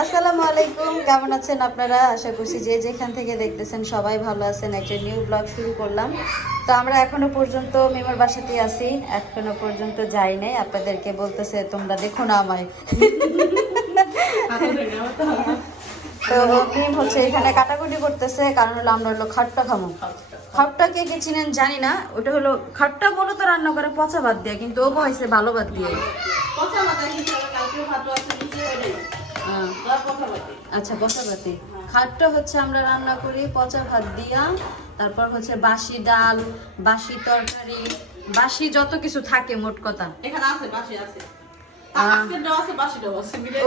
আসসালামু আলাইকুম, কেমন আছেন আপনারা? আশা করছি যে যেখান থেকে দেখতেছেন সবাই ভালো আছেন। একটা নিউ ব্লগ শুরু করলাম। তো আমরা এখনো পর্যন্ত মিমার বাসাতেই আছি, এখনো পর্যন্ত যাই নাই। আপনাদেরকে বলতেছে তোমরা দেখো না আমায়। তো মিম হচ্ছে এখানে কাটাকুটি করতেছে, কারণ হলো আমরা হলো খাট্টা খামো। খাট্টা কে কে চিনেন জানি না, ওটা হলো খাট্টা মূলত রান্না করে পচা ভাত দিয়ে, কিন্তু ও হয়েছে ভালো ভাত দিয়ে। আচ্ছা, পচা ভাতি খাটটা হচ্ছে আমরা রান্না করি পচা ভাত দিয়া। তারপর হচ্ছে বাসি ডাল, বাসি তরকারি, বাসি যত কিছু থাকে মোট কথা এখানে আছে, বাসি আছে,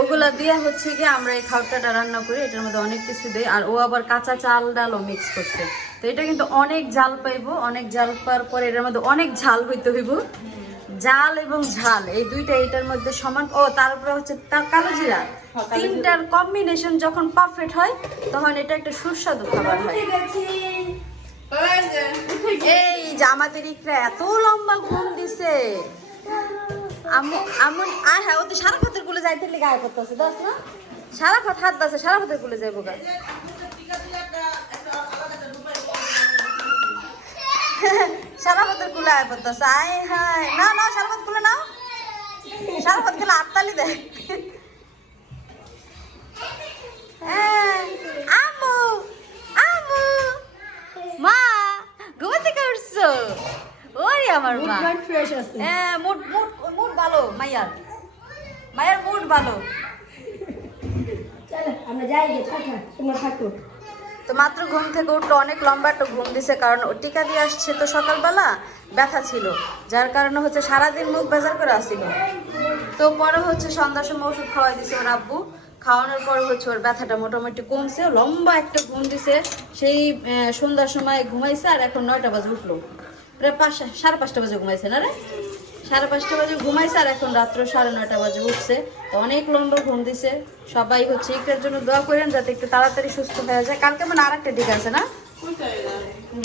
ওগুলা দিয়ে হচ্ছে কি আমরা এই খাওয়াটা রান্না করি। এটার মধ্যে অনেক কিছু দেয়, আর ও আবার কাঁচা চাল ডালও মিক্স করছে। তো এটা কিন্তু অনেক জাল পাইবো, অনেক জাল পাওয়ার পরে এটার মধ্যে অনেক ঝাল হইতে হইব। জাল এবং ঝাল এই দুইটা এটার মধ্যে সমান। ও তার উপরে হচ্ছে তার কালো জিরা, তিনটার কম্বিনেশন যখন পারফেক্ট হয় তখন এটা একটা সুস্বাদু খাবার হয়। এই যে আমাদের ইকরা এত লম্বা ঘুম দিছে। হ্যাঁ, ও তো সারা পাতের কুলে যাইতে লেগে আয় করতেছে, দশ না সারা পাত হাত বাসে, সারা পাতের কুলে যাইবো গা। সারা পাতের কুলে আয় করতেছে। আয় হায়, না না সারা পাত কুলে নাও, সারা পাত খেলে আটতালি দেয়। আমু আমু মা ঘুমাতে থেকে উঠছো? ওরে আমার মা ফ্রেশ আছে। হ্যাঁ, মুড মুড মুড ভালো মাইয়ার, মায়ের মুড ভালো। চলো আমরা যাই গে, থাকা তোমরা থাকো। তো মাত্র ঘুম থেকে উঠলো, অনেক লম্বা একটা ঘুম দিছে, কারণ ও টিকা দিয়ে আসছে তো সকালবেলা ব্যথা ছিল, যার কারণে হচ্ছে সারাদিন মুখ বেজার করে আসছিল। তো পরে হচ্ছে সন্ধ্যার সময় ওষুধ খাওয়াই দিছে ওর আব্বু। খাওয়ানোর পরে হচ্ছে ওর ব্যথাটা মোটামুটি কমছে, লম্বা একটা ঘুম দিছে। সেই সন্ধ্যার সময় ঘুমাইছে, আর এখন 9টা বাজে উঠলো। প্রায় 5:30 বাজে ঘুমাইছে না রে, 5:30 বাজে ঘুমাইছে, আর এখন রাত্র 9:30 বাজে উঠছে। তো অনেক লম্বা ঘুম দিছে। সবাই হচ্ছে ইকরার জন্য দোয়া করেন যাতে একটু তাড়াতাড়ি সুস্থ হয়ে যায়। কালকে মানে আর একটা টিকা আছে না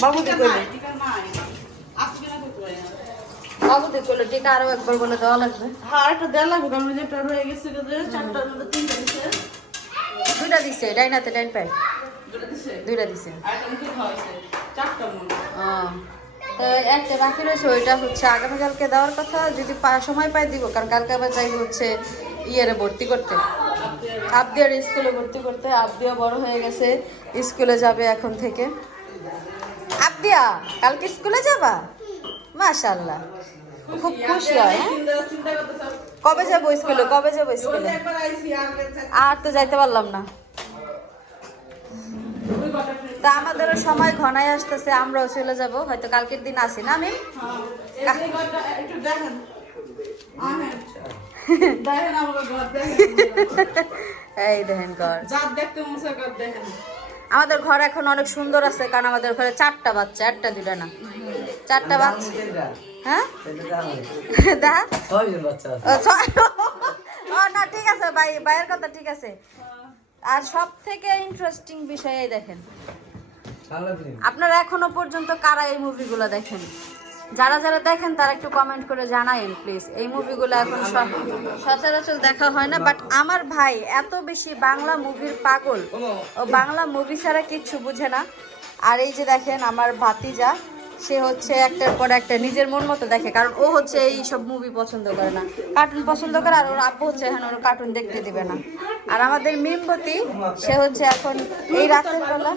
বাবুদি কইলে, বাবুদি কইলে টিকা আরো একবার বলে দেওয়া লাগবে। হ্যাঁ, একটা দেড় লাখ আমি যেটা রয়ে গেছে, 4টার মধ্যে 3টা দিছে, 2টা দিছে, ডাইনাতে ডাইন পাই 2টা দিছে, 2টা দিছে। আর একটা মুখে খাওয়াইছে 4টা মনে হয়। তো একটা বাকি রয়েছে, ওইটা হচ্ছে আগামীকালকে দেওয়ার কথা, যদি সময় পাই দিব, কারণ কালকে আবার যাই হচ্ছে ইয়েরে ভর্তি করতে, আবদিয়ার স্কুলে ভর্তি করতে। আবদিয়া বড় হয়ে গেছে, স্কুলে যাবে এখন থেকে। আবদিয়া কালকে স্কুলে যাবা? মাশাআল্লাহ, খুব খুশি হয়। হ্যাঁ, চিন্তা করতেছ কবে যাবো স্কুলে, কবে যাবো স্কুলে? একবার আইছি আর তো যাইতে পারলাম না। তা আমাদেরও সময় ঘনায় আসতেছে, আমরাও চলে যাব, হয়তো কালকের দিন আসি না আমি। একটু দেখেন, দেখেন আমার ঘর, দেখেন এই দেখেন ঘর, যার দেখতে মনে ঘর দেখেন। আমাদের ঘর এখন অনেক সুন্দর আছে, কারণ আমাদের ঘরে 4টা বাচ্চা, 1টা 2টা না, 4টা বাচ্চা। হ্যাঁ দেখা ও না, ঠিক আছে ভাই, ভাইয়ের কথা ঠিক আছে। আর সব থেকে ইন্টারেস্টিং বিষয় এই দেখেন, আপনারা এখনো পর্যন্ত কারা এই মুভিগুলো দেখেন? যারা যারা দেখেন তারা একটু কমেন্ট করে জানায়েন প্লিজ। এই মুভিগুলো এখন সচরাচর দেখা হয় না, বাট আমার ভাই এত বেশি বাংলা মুভির পাগল, ও বাংলা মুভি ছাড়া কিচ্ছু বুঝে না। আর এই যে দেখেন আমার ভাতিজা, সে হচ্ছে একটার পর একটা নিজের মন মতো দেখে, কারণ ও হচ্ছে এই সব মুভি পছন্দ করে না, কার্টুন পছন্দ করে। আর ওর আব্বু হচ্ছে এখন ওর কার্টুন দেখতে দিবে না। আর আমাদের মিমবতী, সে হচ্ছে এখন এই রাতের বেলা,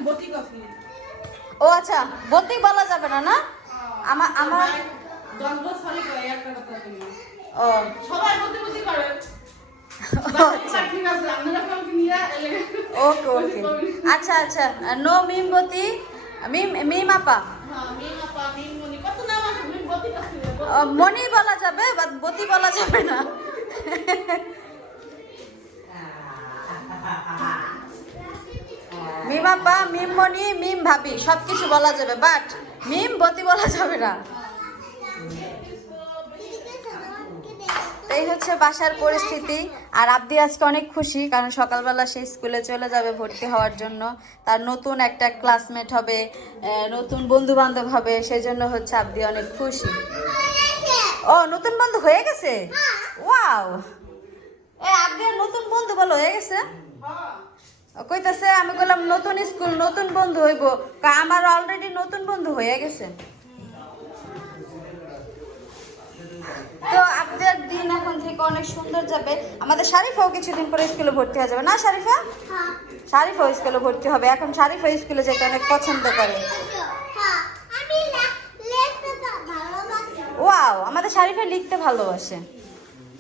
ও আচ্ছা বলতে বলা যাবে না না, আমার 10 বছরই করে একটা কথা তুমি, ও সবাই বুদ্ধি করে। আচ্ছা, ঠিক আছে, আপনারা কালকে নিয়ে এলে ওকে ওকে, আচ্ছা আচ্ছা, নো মিমবতী, মিম আপা, হ্যাঁ, মিম আপা, মিম মনি, কত নাম আছে, মিম বতি কাছে মনি বলা যাবে, বাট বতী বলা যাবে না। মিম আপা, মিম মনি, মিম ভাবি সবকিছু বলা যাবে, বাট মিম বতী বলা যাবে না। এই হচ্ছে বাসার পরিস্থিতি। আর আবদি আজকে অনেক খুশি, কারণ সকালবেলা সে স্কুলে চলে যাবে ভর্তি হওয়ার জন্য। তার নতুন একটা ক্লাসমেট হবে, নতুন বন্ধু বান্ধব হবে, সেই জন্য হচ্ছে আবদি অনেক খুশি। ও নতুন বন্ধু হয়ে গেছে, ওয়াও। এই আপনার নতুন বন্ধু বলো হয়ে গেছে? কইতাছে আমি বললাম নতুন স্কুল নতুন বন্ধু হইব, আমার অলরেডি নতুন বন্ধু হয়ে গেছে। তো আপনার দিন এখন থেকে অনেক সুন্দর যাবে। আমাদের শারিফাও কিছুদিন পরে স্কুলে ভর্তি হয়ে যাবে না শারিফা? শারিফাও স্কুলে ভর্তি হবে। এখন শারিফা স্কুলে যেতে অনেক পছন্দ করে। ওয়াও, আমাদের শারিফা লিখতে ভালোবাসে।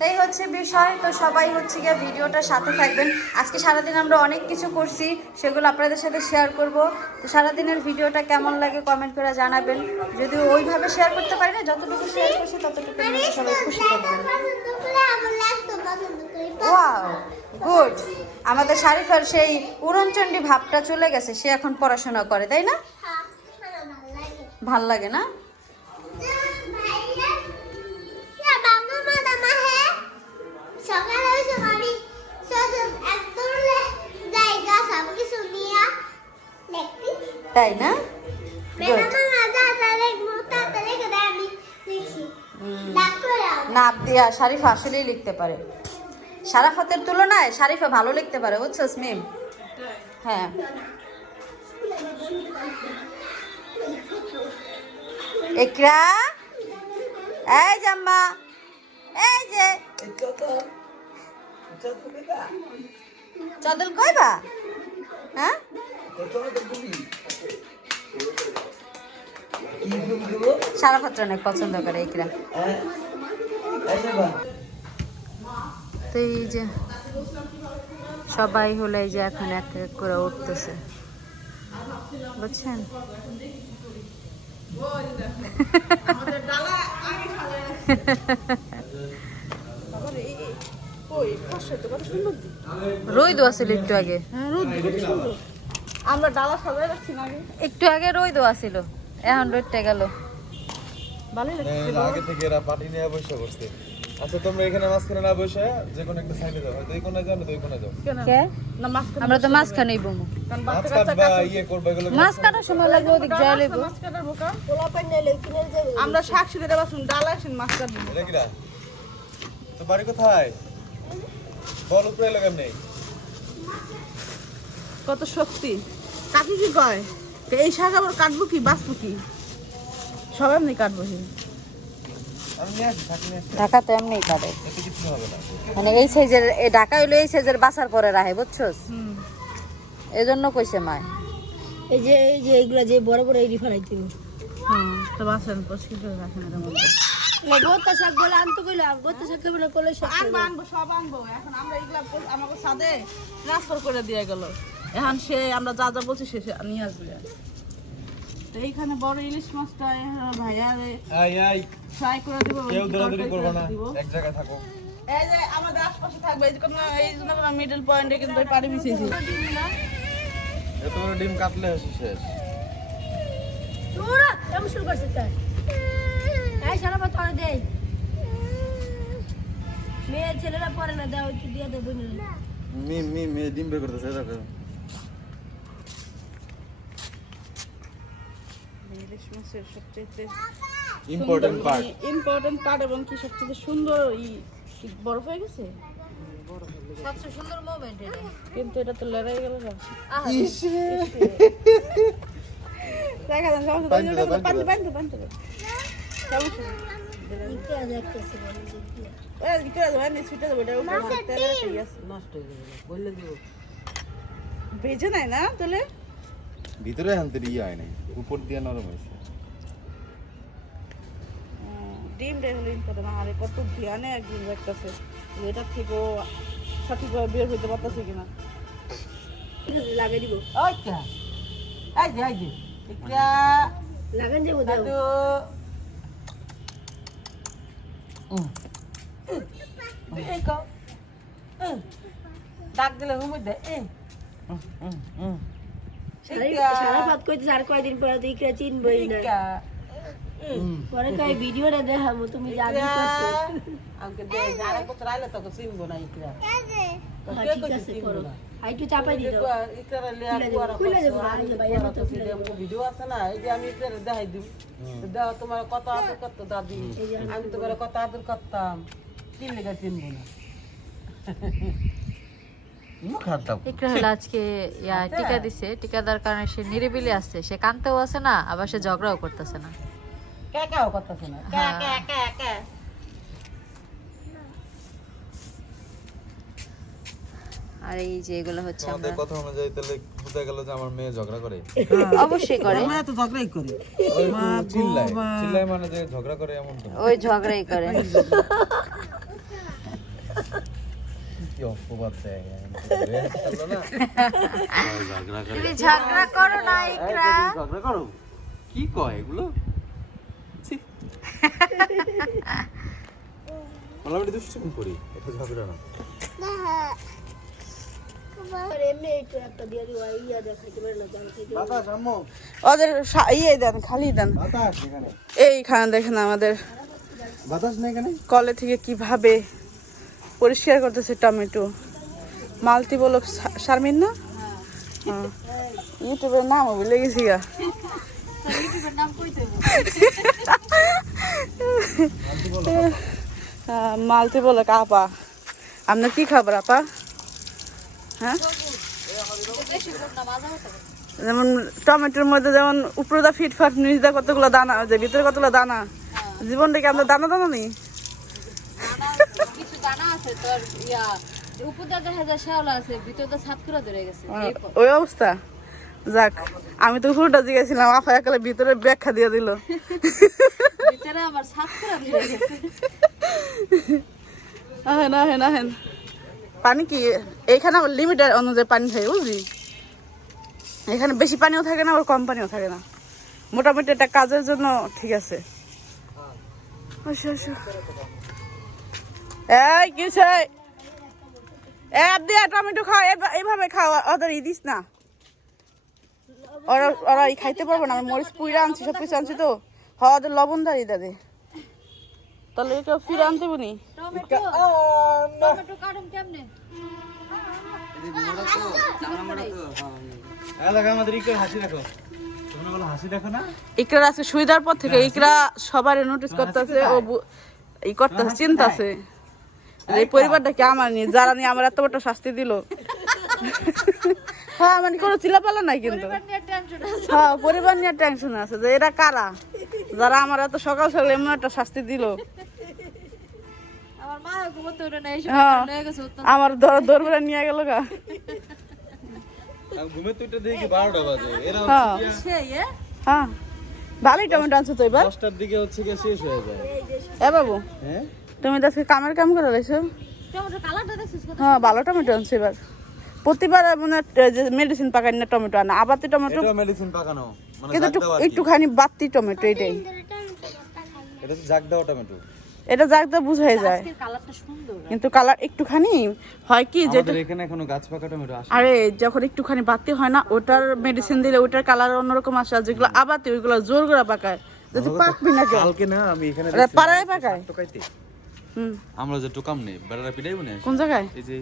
তাই হচ্ছে বিষয়। তো সবাই হচ্ছে গিয়ে ভিডিওটার সাথে থাকবেন। আজকে সারাদিন আমরা অনেক কিছু করছি, সেগুলো আপনাদের সাথে শেয়ার করব। তো সারাদিনের ভিডিওটা কেমন লাগে কমেন্ট করে জানাবেন। যদি ওইভাবে শেয়ার করতে পারি না, যতটুকু শেয়ার করছি ততটুকু নিয়ে সবাই খুশি থাকবেন। Wow, good. আমাদের শারিফার সেই উড়নচণ্ডী ভাবটা চলে গেছে, সে এখন পড়াশোনা করে, তাই না? ভাল লাগে না? তাই না? নাপ দিয়া শারিফা আসলেই লিখতে পারে। শারাফতের তুলনায় শারিফা ভালো লিখতে পারে, বুঝছস মিম? হ্যাঁ। ইকরা, এই জাম্মা, এই যে চদল কইবা? হ্যাঁ, শারাফত অনেক পছন্দ করে ইকরা। তো এই যে সবাই হলো এই যে এখন এক এক করে উঠতেছে, বুঝছেন? রোদ আছিল একটু আগে, আমরা ডালা সাজাই রাখছি না আগে, একটু আগে রোদ আছিল, এখন রোদটা গেল। ভালোই লাগছে। আগে থেকে এরা পাটি নিয়ে বসে বসতে। আচ্ছা তোমরা এখানে মাঝখানে না বসে যে কোনো একটা সাইডে যাও, হয়তো এই কোণে যাও না তো ওই কোণে যাও। কে? না মাঝখানে আমরা তো মাঝখানেই বমু। মাছ কাটবা ইয়ে করবা এগুলো মাছ কাটার সময় লাগবে, ওদিক যাই লাগবে। মাছ কাটার বোকা আমরা সাক্ষী দিতে পারছুন, ডালা আসেন মাছ কাটবো। এটা কিরা? তো বাড়ি কোথায়? বল উপরে লাগাম নেই। কত শক্তি। কাকি কি কয় এই শাক আবার কাটবো কি বাঁচবো কি, সব এমনি কাটবো। আমি নিয়ে আসি, থাকি নিয়ে আসি। ঢাকা তো এমনিই কাটে, এতে কিছু হবে না। মানে এই সাইজের, এই ঢাকা হইলো এই সাইজের বাসার করে রাখে, বুঝছস? এজন্য কইছে মা। এই যে এইগুলা যে বড় বড় এই রিফারাইতে তো বাসেন পরিষ্কার করে রাখেন এর মধ্যে। গোতা শাক বলে আনতে কইলো, গোতা শাক কেমন করলে শাক আনবো আনবো সব আনবো। এখন আমরা এগুলা আমাকে সাদে ট্রান্সফার করে দিয়ে গেল, এখন সে আমরা যা যা বলছি সে নিয়ে আসবে। তো এইখানে বড় ইলিশ মাছটা ভাইয়া আই আই ফ্রাই করে দিব, কেউ দৌড়াদৌড়ি করবে না, এক জায়গায় থাকো। এই যে আমাদের আশপাশে থাকবে, এই যে কোনো এই জন্য কোনো মিডল পয়েন্টে কিন্তু পানি মিশিয়েছি। এত বড় ডিম কাটলে হচ্ছে শেষ। তোরা কেমন শুরু করছিস তাই? এই সারা বাত করে দেই। মেয়ে ছেলেরা পরে না, দাও একটু দিয়ে দেবো না। মিম ডিম বের করতেছে দেখো। ইলিশ মাছের সবচেয়ে ইম্পর্টেন্ট পার্ট এবং কি সবচেয়ে সুন্দর বরফ হয়ে গেছে, সবচেয়ে সুন্দর মোমেন্ট এটা। কিন্তু এটা তো লড়াই গেল না। ইস দেখা যান সমস্যা পানি দাও, পানি পানি পানি পানি সমস্যা ইকে দেখতেছে বলে যে কি। ওই কি করে দেবেন সুইটা দেবো, এটা উপরে তেল আছে নষ্ট হয়ে যাবে বললে দিব। ভেজে নাই না তাহলে ভিতরে আনতে ইয়ে হয় নাই, উপর দিয়ে নরম হয়েছে। ডিমটা হলো ইম্পর্টেন্ট। আরে কত ধ্যানে একদিন দেখতেছে এটা থেকেও সঠিকভাবে বের হইতে পারতেছে কিনা। লাগিয়ে দিব। আচ্ছা এই যে এটা লাগান যাবো দাও। তো এই কো ডাক দিলে হুমে দে সারা পাত কইতে আর কয়দিন পরে তো ইকরা চিনবই না। পরে কই ভিডিওটা দেখাবো তুমি জানি করছো। আমাকে দে যারা কত রাইলে তো চিনবো না ইকরা ঠিক আছে করো। আইটু চাপাই দি দাও। ইকরা লিয়া খুলে দেবো ভাই আমি তো ভিডিও আছে না, এই যে আমি ইকরা দেখাই দিব, দাও তোমার কত আদর করতো দাদি, আমি তোমার কত আদর করতাম, চিনলে চিনবো না। মুখ হাত দাও ইকরা হলো আজকে টিকা দিছে, টিকা দেওয়ার কারণে সে নিরিবিলি আছে, সে কানতেও আছে না, আবার সে ঝগড়াও করতেছে না। কাকাও করতেছে না আর এই যে এগুলো হচ্ছে আমাদের আমরা কথা অনুযায়ী তাহলে বোঝা গেল যে আমার মেয়ে ঝগড়া করে। অবশ্যই করে, আমরা তো ঝগড়াই করি ওই চিল্লায় চিল্লায় মানে যে ঝগড়া করে এমন তো না। ওই ঝগড়াই করে। কি অপবাদ দেয় না। ঝগড়া করে তুমি ঝগড়া করো না ইকরা। ঝগড়া করো কি কয় এগুলো? আমরা দুষ্টুমি করি, এটা ঝগড়া না। এমনি একটু একটা দিয়ে দিও ইয়া দেখাইতে পারে না জান থেকে বাতাস আম্মু, ওদের ইয়ে দেন, খালি দেন। বাতাস এখানে, এইখানে দেখেন আমাদের বাতাস নেই এখানে। কলে থেকে কিভাবে পরিষ্কার করতেছে টমেটো। মালতি বলক শারমিন না? হ্যাঁ। ইউটিউবের নাম বলে গেছি গা। মালতি বলক আপা। আপনার কি খাবার আপা? হ্যাঁ, যেমন টমেটোর মধ্যে যেমন উপরদা ফিটফাট নিচদা কতগুলো দানা, যে ভিতরে কতগুলো দানা। জীবনটাকে আমরা দানা দানা নেই। কিছু দানা আছে তোর উপরে দেখা যায় শ্যাওলা আছে, ভিতরে ছাতকুরা ধরে গেছে। ওই অবস্থা। যাক, আমি তো পুরোটা জিজ্ঞাসিলাম, আফা একালে ভিতরে ব্যাখ্যা দিয়ে দিল। ভিতরে আমার ছাতকুরা ধরে গেছে। আহেন আহেন আহেন। পানি কি এইখানে আবার লিমিটেড অনুযায়ী পানি থাকে, বুঝলি? এখানে বেশি পানিও থাকে না, আবার কম পানিও থাকে না। মোটামুটি একটা কাজের জন্য ঠিক আছে। এই কি দিয়ে টমেটো খাও, এইভাবে খাও, ওদের দিস না। ওরা খাইতে পারবো না। আমি মরিচ পুইরা আনছি, সব কিছু আনছি তো। ওদের লবণ দাঁড়িয়ে দাদে, তাহলে এটা ফিরে আনতে বনি। টমেটো কাটুম কেমনে? আমাদের ইকরার হাসি দেখো, তোমরা বলো হাসি দেখো না। ইকরার আজকে শুই দেওয়ার পর থেকে ইকরা সবার নোটিস করতেছে, ও ই করতেছে, চিন্তাছে এই পরিবারটা কি আমার নিয়ে, যারা নিয়ে আমার এত বড় শাস্তি দিল। হ্যাঁ, মানে কোনো চিলাপালা নাই, কিন্তু হ্যাঁ পরিবার নিয়ে টেনশন আছে যে এরা কারা, যারা আমার এত সকাল সকাল এমন একটা শাস্তি দিল। আমার মা ঘুমোতে উঠে না, হ্যাঁ, হয়ে গেছে। আমার দৌড় নিয়ে গেল গা। ঘুমে তো এটা দেখি 12টা বাজে, এরা হ্যাঁ সেই হ্যাঁ, ভালোই টমেটো আনছো তো এবার। 10টার দিকে হচ্ছে গিয়ে শেষ হয়ে যায়। এ বাবু, হ্যাঁ তুমি তো আজকে কামের কাম করে লাইছো। টমেটো কালারটা দেখছিস কত? হ্যাঁ, ভালো টমেটো আনছো এবার। প্রতিবার মানে যে মেডিসিন পাকাই না টমেটো আনা, আবাতি টমেটো, এটা মেডিসিন পাকানো মানে কিন্তু জাগ দাও আর কি। একটুখানি বাত্তি টমেটো, এটাই। এটা তো জাগ দাও টমেটো। এটা যাক বুঝাই যায়, আজকের কালারটা সুন্দর। কিন্তু কালার একটুখানি হয় কি যেটা, আমাদের এখানে এখনো গাছ পাকা টমেটো আসে। আরে যখন একটুখানি বাতি হয় না, ওটার মেডিসিন দিলে ওটার কালার অন্যরকম আসে। আর যেগুলো আবাতি ওইগুলো জোর করে পাকায়, যদি পাকবি না কেউ। কালকে না আমি এখানে আরে পাড়ায় পাকায়। টোকাইতে হুম, আমরা যে টোকাম নেই বেড়াটা পিটাইবো না। কোন জায়গায়? এই যে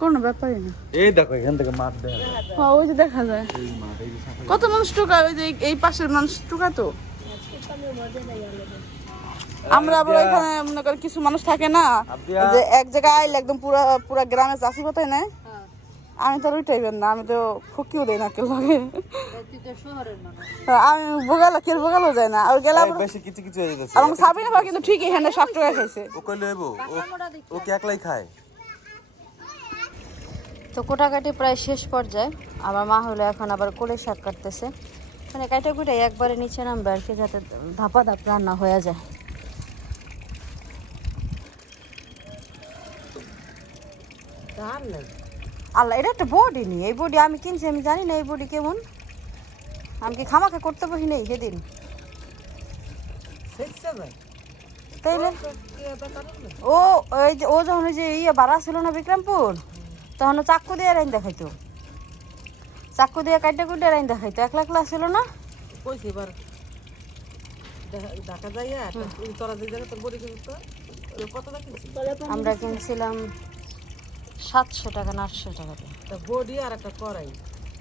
কোনো ব্যাপারই না। এই দেখো এখান থেকে মাঠ দেখা যায়। হ্যাঁ, ওই যে দেখা যায় এই মাঠ, এই যে সামনে। কত মানুষ টোকায়, ওই যে এই পাশের মানুষ টোকা তো। আমরা আবার ওইখানে মনে করি কিছু মানুষ থাকে না, যে এক জায়গায় আইলে একদম পুরা পুরা গ্রামে চাষি পাতায় না। আমি তো ওই টাইপের না, আমি তো ফুকিও দেই না কেউ লাগে। তুই তো শহরের মানুষ। আমি বোগালো কেউ বোগালো যায় না। আর গেলে আবার বেশি কিছু কিছু হয়ে যাচ্ছে। আমার সাবিনা ভাই কিন্তু ঠিকই এখানে 60 টাকা খাইছে। ও কই লইবো, ও কি একলাই খায়? তো কোটাকাটি প্রায় শেষ পর্যায়ে। আমার মা হলো এখন আবার কোলে শাক কাটতেছে, মানে কাটা কুটে একবারে নিচে নামবে আর কি, যাতে ধাপা ধাপ রান্না হয়ে যায়। আল্লাহ, এটা একটা বডি নি, এই বডি আমি কিনছি, আমি জানি না এই বডি কেমন। আমি কি খামাখা করতে বসি নেই সেদিন, তাইলে ও ওই যে ও যখন ওই যে ইয়ে বাড়া ছিল না বিক্রমপুর, তখন চাক্কু দিয়ে রাইন দেখাইতো, চাক্কু দিয়ে কাটে কুটে রাইন দেখাইতো। একলা একলা ছিল না, কইছি এবার ঢাকা যাইয়া তোরা যে জায়গা তোর বড়ি কিনতো কত টাকা কিনছিস? আমরা কিনছিলাম 700 টাকা না 800 টাকাতে। তা বডি আর একটা কড়াই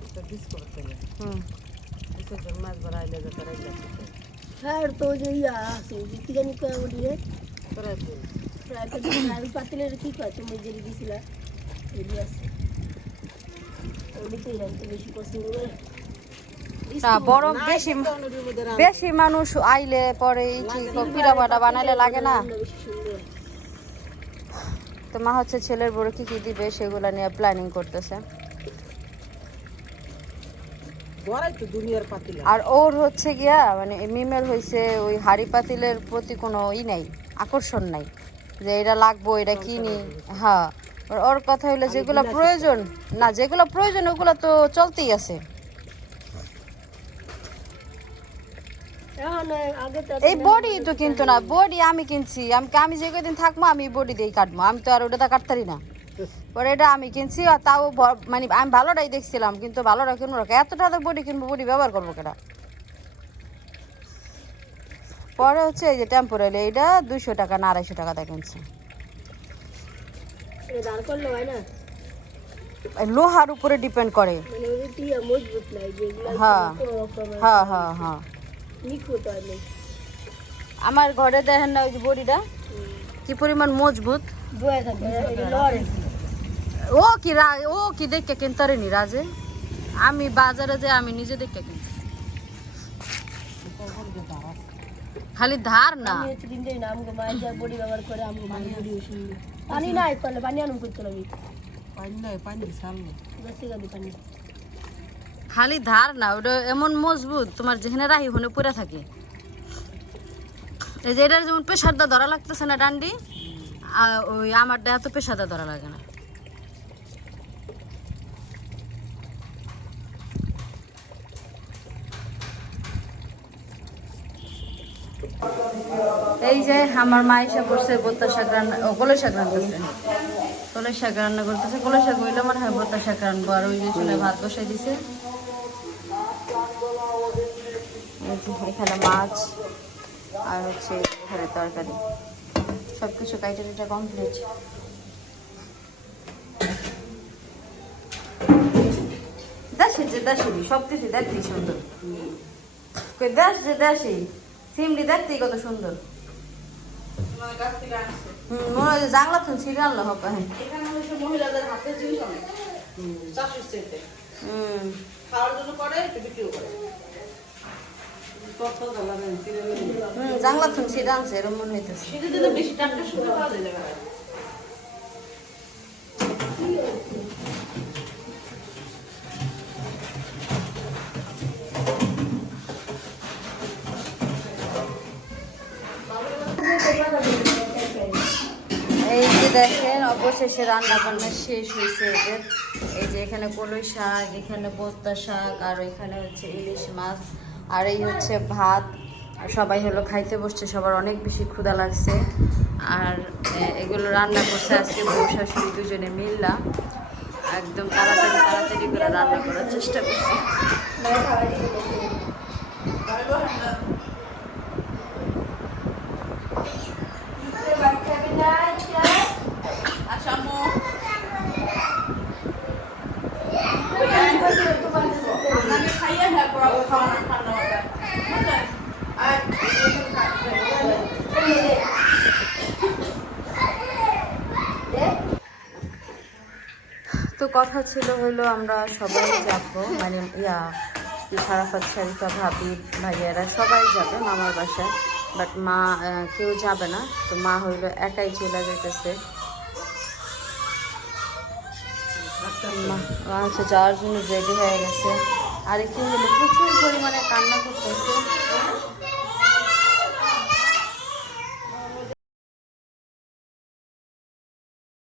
একটা বিস্কুট তেলে হুম, বিসর্জন মাছ বাড়াইলে যে কড়াই হ্যাঁ তো যে ইয়া আছে যে কি জানি কয় বলি রে কড়াই আর পাতিলের কি কয় তুমি যে দিছিলা এগুলো আছে ওদিকে রাখতে বেশি পছন্দ করে না বড় বেশি বেশি মানুষ আইলে পরে এই পিঠা পাটা বানাইলে লাগে না। বেশি সুন্দর তো মা হচ্ছে ছেলের বড় কি কি দিবে সেগুলো নিয়ে প্ল্যানিং করতেছে। বড়াই তো দুনিয়ার পাতিলা আর ওর হচ্ছে গিয়া মানে মিমের হয়েছে ওই হাড়ি পাতিলের প্রতি কোনো নাই আকর্ষণ নাই যে এটা লাগবো এটা কিনি। হ্যাঁ ওর কথা হইলো যেগুলো প্রয়োজন না যেগুলো প্রয়োজন ওগুলো তো চলতেই আছে। এখন আগে তো এই বডি তো কিনতো না বডি আমি কিনছি আমি যে কদিন থাকবো আমি বডি দিয়েই কাটবো আমি তো আর ওটা তো কাটতারি না। পরে এটা আমি কিনছি আর তাও মানে আমি ভালোটাই দেখছিলাম কিন্তু ভালোটা কিনবো এতটা তো বডি কিনবো বডি ব্যবহার করবো কেটা। পরে হচ্ছে এই যে টেম্পোরারি এইটা 200 টাকা না 250 টাকা দিয়ে কিনছি। দাঁড় করলে হয় না লোহার উপরে ডিপেন্ড করে। মানে ওই টিয়া মজবুত নাই যেগুলো হ্যাঁ হ্যাঁ হ্যাঁ হ্যাঁ নিখুঁত হয় নাই আমার ঘরে দেখেন না ওই যে বডিটা কি পরিমাণ মজবুত। বয়ে থাকে লড়ে ও কি দেখে কিনতে নি রাজে আমি বাজারে যে আমি নিজে দেখে কিনছি খালি ধার না আমি হচ্ছে কিনতে না আমগো মায়ের যা বডি ব্যবহার করে আমগো মায়ের বডি সুন্দর পানি নাই করলে পানি আনুন করতে লাগি পানি সামনে বেশি গাদি পানি খালি ধার না ওটা এমন মজবুত তোমার যেখানে রাহি ওখানে পড়ে থাকে। এই যে এটার যেমন পেশারদা ধরা লাগতেছে না ডান্ডি ওই আমারটা এত পেশাদা ধরা লাগে না। এই যে আমার মা এসে করছে বোত্তা শাক রান্না কলই শাক রান্না করছে কলই শাক রান্না করতেছে কলই শাক হইলে মনে হয় বোত্তা শাক রান্নবো। আর ওই যে চুলে ভাত বসাই দিছে এখানে মাছ আর হচ্ছে এখানে তরকারি সব কিছু কাইটা কমপ্লিট। দেশি যে দেশি সব কিছু দেখতেই সুন্দর দেশ যে দেশি সিমড়ি দেখতেই কত সুন্দর। গাছ থেকে আনছে মনে হয় জাংলা তো ছিঁড়ে আনলো হবে। এখানে হচ্ছে মহিলাদের হাতের জিনিস অনেক চাষের সেটে খাওয়ার জন্য করে একটু বিক্রিও করে জাংলা তো ছিঁড়ে আনছে এরকম মনে হইতেছে। সেটা দিলে বেশি টাটকা সুন্দর পাওয়া যায় না। এই যে দেখেন অবশেষে রান্না বান্না শেষ হয়েছে এদের। এই যে এখানে কলই শাক এখানে বোত্তা শাক আর এখানে হচ্ছে ইলিশ মাছ আর এই হচ্ছে ভাত। আর সবাই হলো খাইতে বসছে সবার অনেক বেশি ক্ষুধা লাগছে। আর এগুলো রান্না করছে আজকে বউ শাশুড়ি দুজনে মিললা একদম তাড়াতাড়ি করে রান্না করার চেষ্টা করছি। আচ্ছা আম্মু আপনাকে খাইয়ে হ্যাঁ পর খাওয়া না ঠান্ডা হবে আর তো কথা ছিল হলো আমরা সবাই যাবো মানে সারাফাত শারিফা ভাবি ভাইয়ারা সবাই যাবে মামার বাসায় বাট মা কেউ যাবে না। তো মা হইলো একাই চলে যেতেছে মা হচ্ছে যাওয়ার জন্য রেডি হয়ে গেছে। আর একটু হলো প্রচুর পরিমাণে কান্না করতেছে